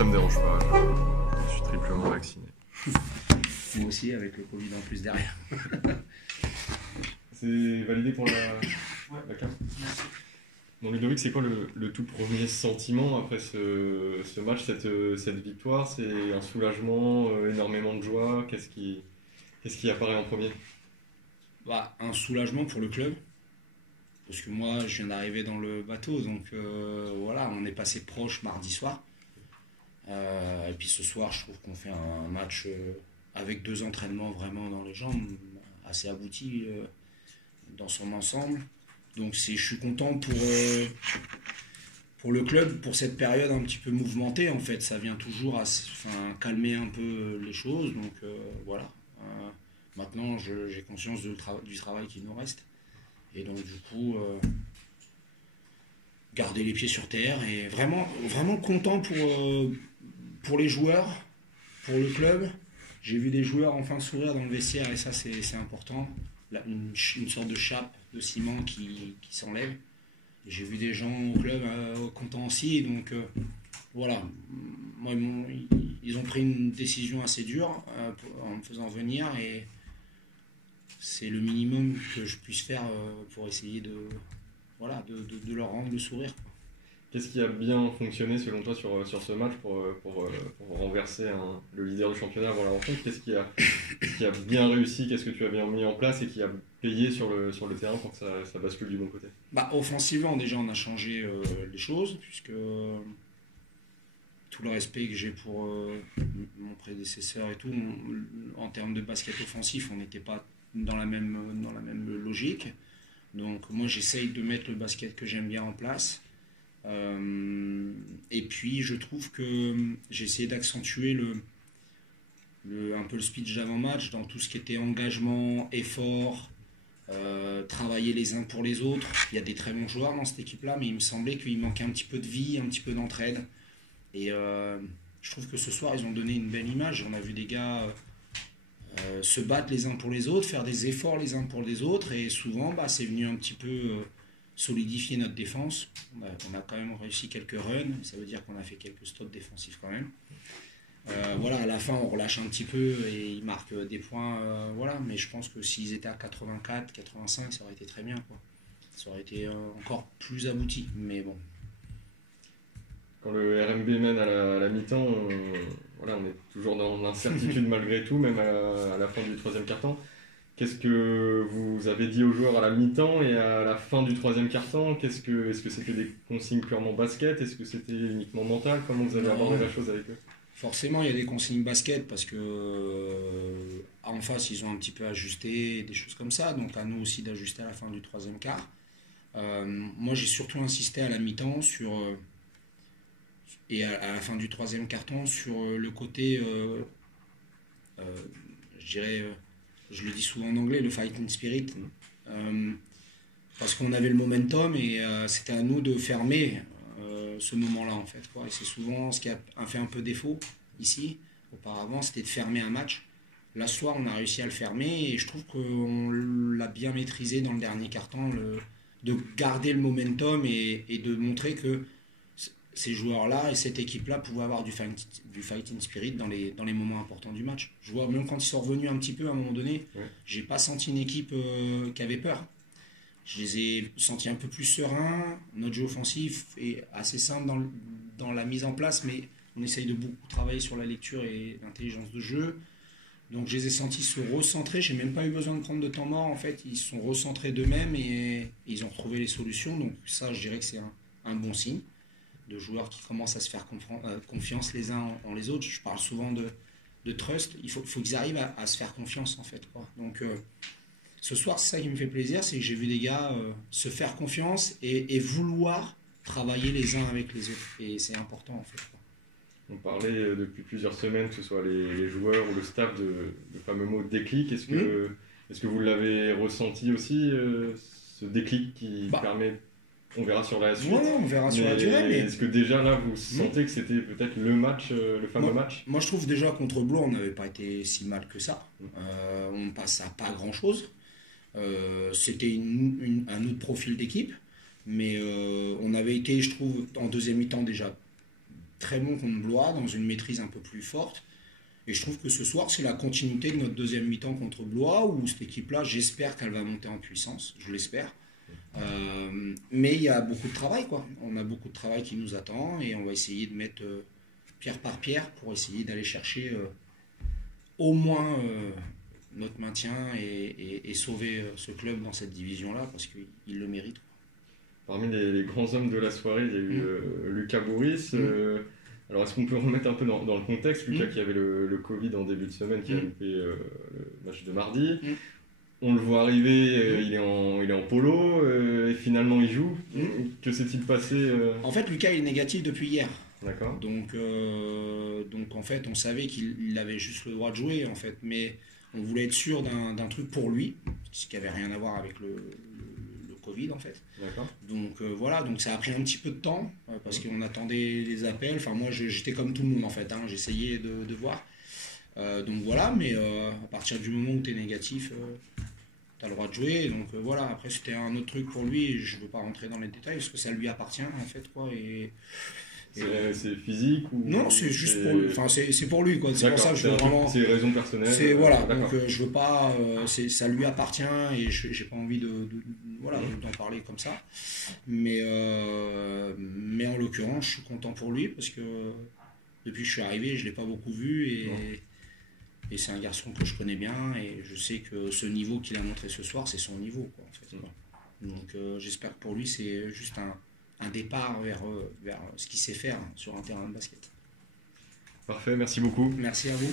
ça me dérange pas. Je suis triplement vacciné. Moi aussi, avec le Covid en plus derrière. C'est validé pour la carte. Donc Ludovic, c'est quoi le tout premier sentiment après ce match, cette victoire? C'est un soulagement, énormément de joie? Qu'est-ce qui apparaît en premier? Un soulagement pour le club. Parce que moi, je viens d'arriver dans le bateau, donc voilà, on est passé proche mardi soir. Et puis ce soir, je trouve qu'on fait un match avec 2 entraînements vraiment dans les jambes, assez abouti dans son ensemble. Donc je suis content pour le club, pour cette période un petit peu mouvementée. En fait, ça vient toujours calmer un peu les choses. Donc voilà. Maintenant, j'ai conscience du travail qui nous reste. Et donc du coup, garder les pieds sur terre et vraiment, vraiment content pour les joueurs, pour le club. J'ai vu des joueurs enfin sourire dans le vestiaire et ça c'est important. Une sorte de chape de ciment qui s'enlève. J'ai vu des gens au club contents aussi. Donc voilà, moi, ils ont pris une décision assez dure en me faisant venir et c'est le minimum que je puisse faire pour essayer de leur rendre le sourire. Qu'est-ce qui a bien fonctionné selon toi sur ce match pour renverser le leader du championnat avant la rencontre? Qu'est-ce qui a bien réussi? Qu'est-ce que tu as bien mis en place et qui a payé sur le terrain pour que ça bascule du bon côté? Offensivement, déjà, on a changé les choses, puisque tout le respect que j'ai pour mon prédécesseur et tout, en termes de basket offensif, on n'était pas dans la même logique. Donc moi, j'essaye de mettre le basket que j'aime bien en place. Et puis je trouve que j'ai essayé d'accentuer un peu le speech d'avant-match dans tout ce qui était engagement, effort, travailler les uns pour les autres. Il y a des très bons joueurs dans cette équipe-là, mais il me semblait qu'il manquait un petit peu de vie, un petit peu d'entraide. Et je trouve que ce soir, ils ont donné une belle image. On a vu des gars se battre les uns pour les autres, faire des efforts les uns pour les autres, et souvent, c'est venu un petit peu solidifier notre défense. On a quand même réussi quelques runs, ça veut dire qu'on a fait quelques stops défensifs quand même. À la fin, on relâche un petit peu et ils marquent des points, mais je pense que s'ils étaient à 84, 85, ça aurait été très bien, quoi. Ça aurait été encore plus abouti, mais bon. Quand le RMB mène à la mi-temps, on est toujours dans l'incertitude malgré tout, même à la fin du 3e quart-temps. Qu'est-ce que vous avez dit aux joueurs à la mi-temps et à la fin du 3e quart-temps? Est-ce que c'était des consignes purement basket? Est-ce que c'était uniquement mental? Comment vous avez abordé la chose avec eux? Forcément, il y a des consignes basket parce que en face, ils ont un petit peu ajusté, des choses comme ça. Donc à nous aussi d'ajuster à la fin du 3e quart. Moi, j'ai surtout insisté à la mi-temps et à la fin du 3e quart-temps sur le côté, je dirais, je le dis souvent en anglais, le fighting spirit. Parce qu'on avait le momentum et c'était à nous de fermer ce moment-là en fait, quoi. Et c'est souvent ce qui a fait un peu défaut ici. Auparavant, c'était de fermer un match. Là, ce soir, on a réussi à le fermer et je trouve qu'on l'a bien maîtrisé dans le dernier quart-temps, de garder le momentum et de montrer que ces joueurs-là et cette équipe-là pouvaient avoir du fighting spirit dans les moments importants du match. Je vois même quand ils sont revenus un petit peu à un moment donné, j'ai pas senti une équipe qui avait peur. Je les ai sentis un peu plus sereins. Notre jeu offensif est assez simple dans la mise en place, mais on essaye de beaucoup travailler sur la lecture et l'intelligence de jeu. Donc je les ai sentis se recentrer. J'ai même pas eu besoin de prendre de temps mort. En fait, ils se sont recentrés d'eux-mêmes et ils ont retrouvé les solutions. Donc ça, je dirais que c'est un bon signe de joueurs qui commencent à se faire confiance les uns en les autres. Je parle souvent de trust. Il faut qu'ils arrivent à se faire confiance en fait, quoi. Donc ce soir, c'est ça qui me fait plaisir, c'est que j'ai vu des gars se faire confiance et vouloir travailler les uns avec les autres. Et c'est important en fait, quoi. On parlait depuis plusieurs semaines, que ce soit les joueurs ou le staff, de fameux mot déclic. Est-ce que vous l'avez ressenti aussi, ce déclic qui permet, on verra sur la suite. On verra sur la durée. Mais est-ce que déjà là, vous sentez que c'était peut-être le match, le fameux match? Moi, je trouve déjà contre Blois, on n'avait pas été si mal que ça. On passe à pas grand-chose. C'était un autre profil d'équipe. Mais on avait été, je trouve, en deuxième mi-temps déjà très bon contre Blois, dans une maîtrise un peu plus forte. Et je trouve que ce soir, c'est la continuité de notre deuxième mi-temps contre Blois, où cette équipe-là, j'espère qu'elle va monter en puissance, je l'espère. Mais il y a beaucoup de travail, quoi. On a beaucoup de travail qui nous attend et on va essayer de mettre pierre par pierre pour essayer d'aller chercher au moins notre maintien et sauver ce club dans cette division-là parce qu'il le mérite. Parmi les grands hommes de la soirée, il y a eu Lucas Bourris. Alors, est-ce qu'on peut remettre un peu dans le contexte Lucas qui avait le Covid en début de semaine, qui a loupé le match de mardi. On le voit arriver, il est en polo, et finalement il joue. Que s'est-il passé En fait, Lucas est négatif depuis hier. D'accord. Donc en fait, on savait qu'il avait juste le droit de jouer, en fait. Mais on voulait être sûr d'un truc pour lui, ce qui n'avait rien à voir avec le Covid, en fait. D'accord. Donc voilà, donc ça a pris un petit peu de temps, parce qu'on attendait les appels. Enfin, moi, j'étais comme tout le monde, en fait. Hein. J'essayais de voir. Donc voilà, mais à partir du moment où tu es négatif, tu as le droit de jouer. Donc voilà, après c'était un autre truc pour lui, je ne veux pas rentrer dans les détails parce que ça lui appartient en fait, quoi. C'est physique ou non, c'est juste pour lui. Enfin, c'est pour lui, quoi. C'est pour ça que je veux vraiment. C'est raison personnelle. C'est voilà. Donc je veux pas. Ça lui appartient et j'ai pas envie d'en parler comme ça. Mais en l'occurrence, je suis content pour lui parce que depuis que je suis arrivé, je l'ai pas beaucoup vu et c'est un garçon que je connais bien et je sais que ce niveau qu'il a montré ce soir, c'est son niveau, quoi, en fait. Donc j'espère que pour lui, c'est juste un départ vers ce qu'il sait faire sur un terrain de basket. Parfait, merci beaucoup. Merci à vous.